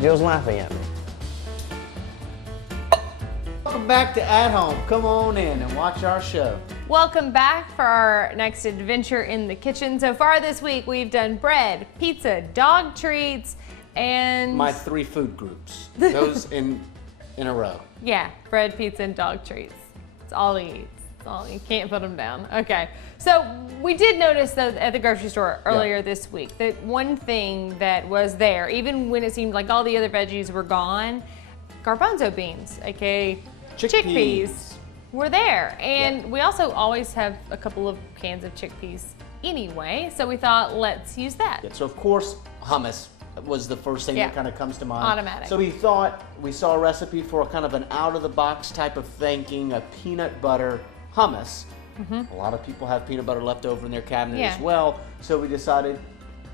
Jill's laughing at me. Welcome back to At Home. Come on in and watch our show. Welcome back for our next adventure in the kitchen. So far this week, we've done bread, pizza, dog treats, and... My 3 food groups. Those in a row. Yeah, bread, pizza, and dog treats. It's all he eats. It's all, you can't put them down. Okay, so we did notice though at the grocery store earlier this week that one thing that was there, even when it seemed like all the other veggies were gone, garbanzo beans, aka chickpeas, were there. And we also always have a couple of cans of chickpeas anyway, so we thought, let's use that. Yeah, so of course, hummus was the first thing that kind of comes to mind. Automatic. So we thought, we saw a recipe for a kind of an out-of-the-box type of thinking, a peanut butter hummus. A lot of people have peanut butter left over in their cabinet as well, so we decided,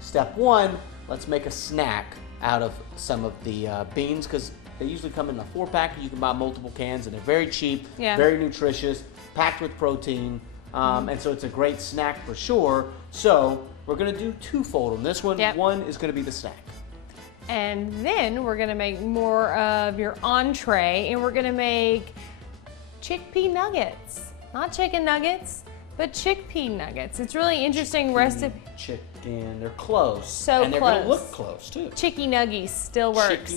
step 1, let's make a snack out of some of the beans, because they usually come in a 4-pack. You can buy multiple cans, and they're very cheap, very nutritious, packed with protein, and so it's a great snack for sure. So we're going to do twofold on this one. One is going to be the snack. And then we're going to make more of your entree, and we're going to make chickpea nuggets. Not chicken nuggets, but chickpea nuggets. It's really interesting recipe. Chicken, they're close. So and they're close. going to look close too. Chicky nuggies still works.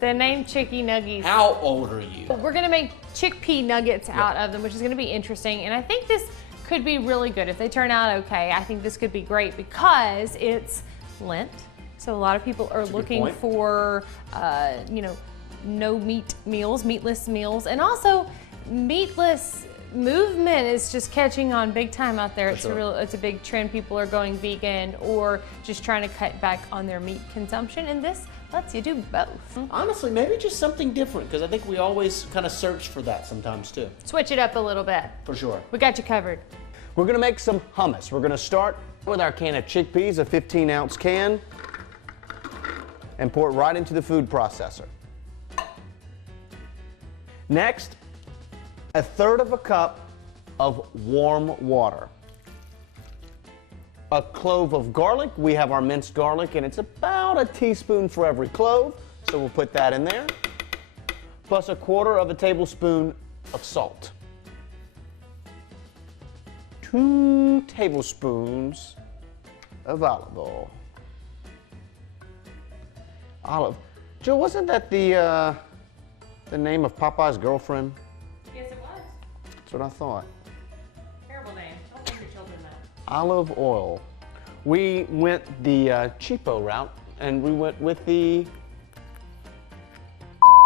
The name Chicky Nuggies. How old are you? We're gonna make chickpea nuggets out of them, which is gonna be interesting. And I think this could be really good. If they turn out okay, I think this could be great because it's Lent. So a lot of people are looking for, you know, no meat meals, meatless meals. And also meatless movement is just catching on big time out there. It's a big trend. People are going vegan or just trying to cut back on their meat consumption. And this lets you do both. Honestly, maybe just something different, because I think we always kind of search for that sometimes too. Switch it up a little bit. For sure. We got you covered. We're gonna make some hummus. We're gonna start with our can of chickpeas, a 15-ounce can, and pour it right into the food processor. Next, 1/3 cup of warm water. A clove of garlic. We have our minced garlic, and it's about a teaspoon for every clove, so we'll put that in there. Plus 1/4 tablespoon of salt. 2 tablespoons of olive oil. Jill, wasn't that the name of Popeye's girlfriend? Yes, it was. That's what I thought. Terrible name. Don't give your children that. Olive oil. We went the cheapo route, and we went with the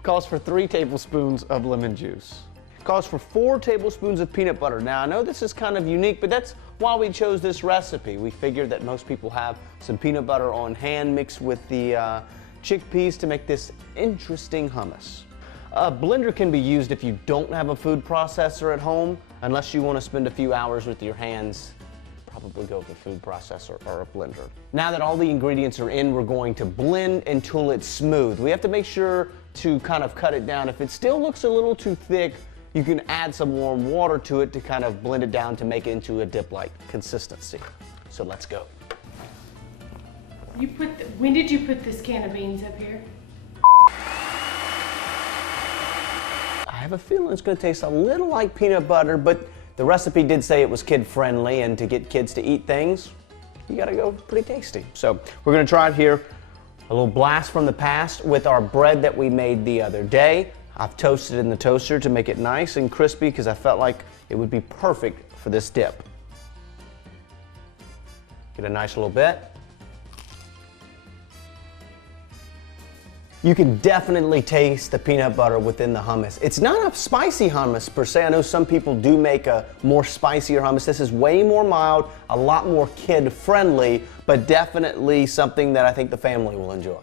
calls for 3 tablespoons of lemon juice. Calls for 4 tablespoons of peanut butter. Now I know this is kind of unique, but that's why we chose this recipe. We figured that most people have some peanut butter on hand mixed with the chickpeas to make this interesting hummus. A blender can be used if you don't have a food processor at home, unless you want to spend a few hours with your hands. Probably go with a food processor or a blender. Now that all the ingredients are in, we're going to blend until it's smooth. We have to make sure to kind of cut it down. If it still looks a little too thick, you can add some warm water to it to kind of blend it down to make it into a dip-like consistency. So let's go. When did you put this can of beans up here? I have a feeling it's going to taste a little like peanut butter, but the recipe did say it was kid-friendly, and to get kids to eat things, you got to go pretty tasty. So we're going to try it here. A little blast from the past with our bread that we made the other day. I've toasted it in the toaster to make it nice and crispy because I felt like it would be perfect for this dip. Get a nice little bit. You can definitely taste the peanut butter within the hummus. It's not a spicy hummus per se. I know some people do make a more spicier hummus. This is way more mild, a lot more kid-friendly, but definitely something that I think the family will enjoy.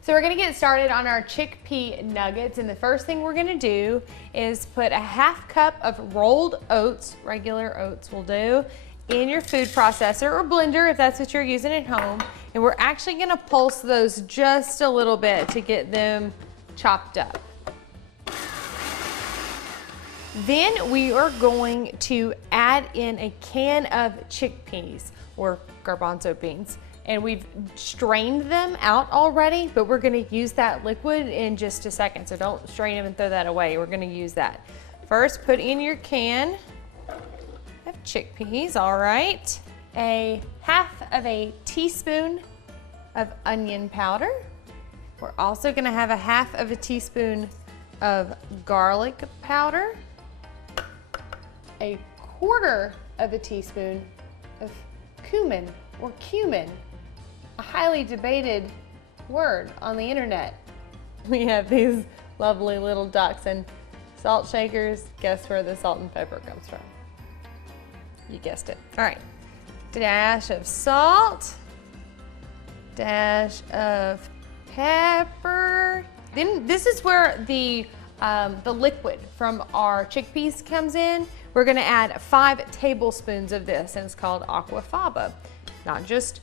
So we're gonna get started on our chickpea nuggets, and the first thing we're gonna do is put a 1/2 cup of rolled oats, regular oats will do, in your food processor or blender if that's what you're using at home. And we're actually gonna pulse those just a little bit to get them chopped up. Then we are going to add in a can of chickpeas or garbanzo beans. and we've strained them out already, but we're gonna use that liquid in just a second. So don't strain them and throw that away. We're gonna use that. First, put in your can of chickpeas, all right. A half of a teaspoon of onion powder. We're also gonna have a half of a teaspoon of garlic powder, a quarter of a teaspoon of cumin or cumin, a highly debated word on the internet. We have these lovely little ducks and salt shakers. Guess where the salt and pepper comes from? You guessed it. All right, dash of salt, dash of pepper. Then this is where the liquid from our chickpeas comes in. We're gonna add 5 tablespoons of this, and it's called aquafaba, not just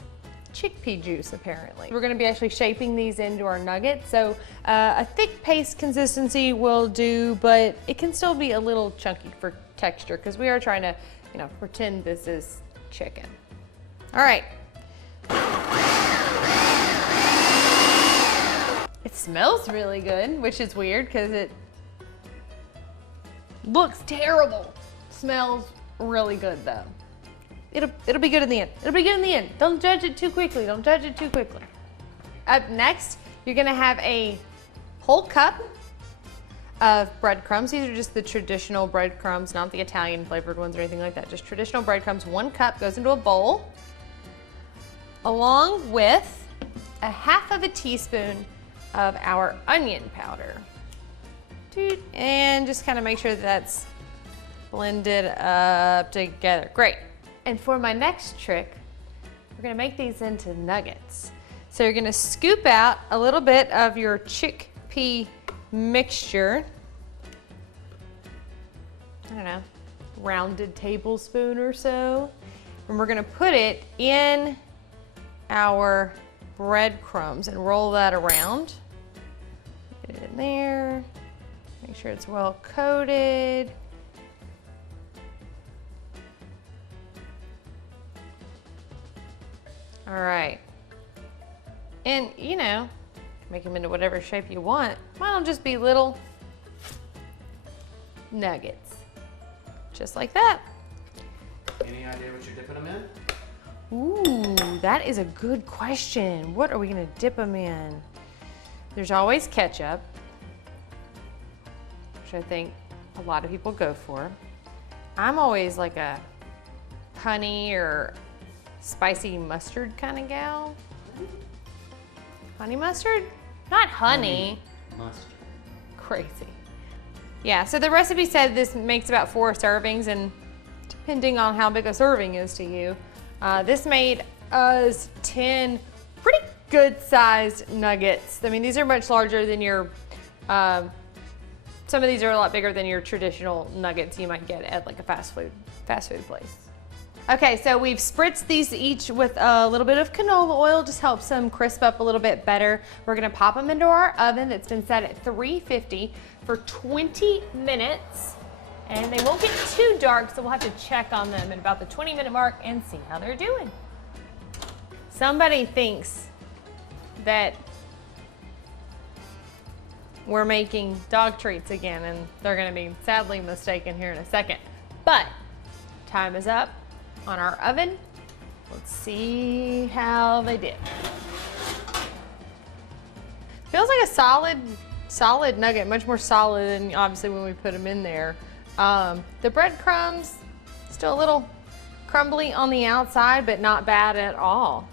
chickpea juice apparently. We're gonna be actually shaping these into our nuggets. So a thick paste consistency will do, but it can still be a little chunky for texture because we are trying to, you know, pretend this is chicken. All right. It smells really good, which is weird because it looks terrible. Smells really good though. It'll be good in the end. It'll be good in the end. Don't judge it too quickly. Don't judge it too quickly. Up next, you're gonna have a whole cup of breadcrumbs. These are just the traditional breadcrumbs, not the Italian flavored ones or anything like that. Just traditional breadcrumbs. 1 cup goes into a bowl, along with a half of a teaspoon of our onion powder. And just kind of make sure that that's blended up together. Great. And for my next trick, we're gonna make these into nuggets. So you're gonna scoop out a little bit of your chickpea mixture. I don't know, rounded tablespoon or so. And we're gonna put it in our breadcrumbs and roll that around. Get it in there. Make sure it's well coated. All right. And you know, make them into whatever shape you want. Why don't just be little nuggets? Just like that. Any idea what you're dipping them in? Ooh, that is a good question. What are we gonna dip them in? There's always ketchup, which I think a lot of people go for. I'm always like a honey or spicy mustard kind of gal. Honey mustard? Not honey. Mustard. Crazy. Yeah, so the recipe said this makes about 4 servings, and depending on how big a serving is to you, this made us 10 pretty good sized nuggets. I mean, these are much larger than your, some of these are a lot bigger than your traditional nuggets you might get at like a fast food place. Okay, so we've spritzed these each with a little bit of canola oil, just helps them crisp up a little bit better. We're gonna pop them into our oven that's been set at 350 for 20 minutes. And they won't get too dark, so we'll have to check on them at about the 20-minute mark and see how they're doing. Somebody thinks that we're making dog treats again, and they're gonna be sadly mistaken here in a second. But time is up on our oven. Let's see how they did. Feels like a solid nugget, much more solid than obviously when we put them in there. The breadcrumbs, still a little crumbly on the outside, but not bad at all.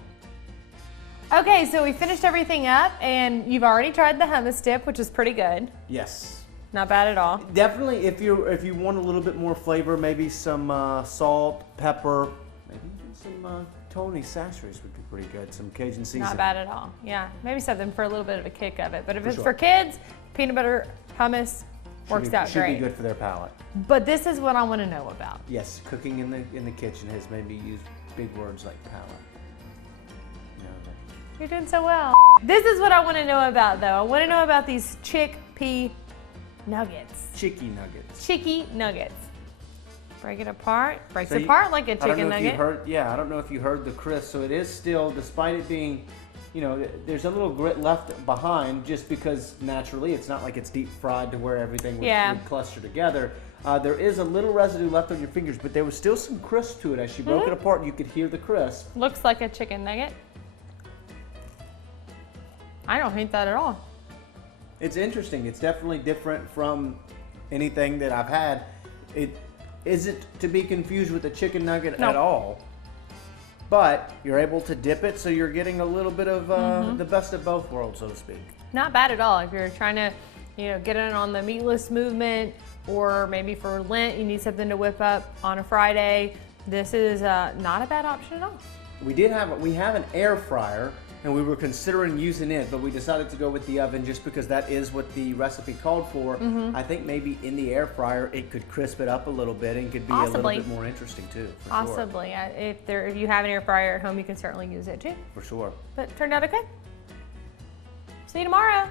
Okay, so we finished everything up, and you've already tried the hummus dip, which is pretty good. Yes. Not bad at all. Definitely, if you want a little bit more flavor, maybe some salt, pepper, maybe even some Tony Sasseries would be pretty good. Some Cajun seasoning. Not bad at all. Yeah, maybe something for a little bit of a kick of it. But if it's sure. for kids, peanut butter hummus works out great. Should be good for their palate. But this is what I want to know about. Yes, cooking in the kitchen has made me use big words like palate. You're doing so well. This is what I want to know about, though. I want to know about these chickpea nuggets. Chicky nuggets. Chicky nuggets. Break it apart. Breaks apart like a chicken nugget. I don't know if you heard the crisp. So it is still, despite it being, there's a little grit left behind just because naturally it's not like it's deep fried to where everything would cluster together. There is a little residue left on your fingers, but there was still some crisp to it. As she broke it apart, you could hear the crisp. Looks like a chicken nugget. I don't hate that at all. It's interesting. It's definitely different from anything that I've had. It isn't to be confused with a chicken nugget at all. But you're able to dip it, so you're getting a little bit of the best of both worlds, so to speak. Not bad at all. If you're trying to, get in on the meatless movement, or maybe for Lent you need something to whip up on a Friday, this is not a bad option at all. We have an air fryer, and we were considering using it, but we decided to go with the oven just because that is what the recipe called for. I think maybe in the air fryer it could crisp it up a little bit and could be a little bit more interesting too. Possibly. Sure. If you have an air fryer at home, you can certainly use it too. For sure. But it turned out okay. See you tomorrow.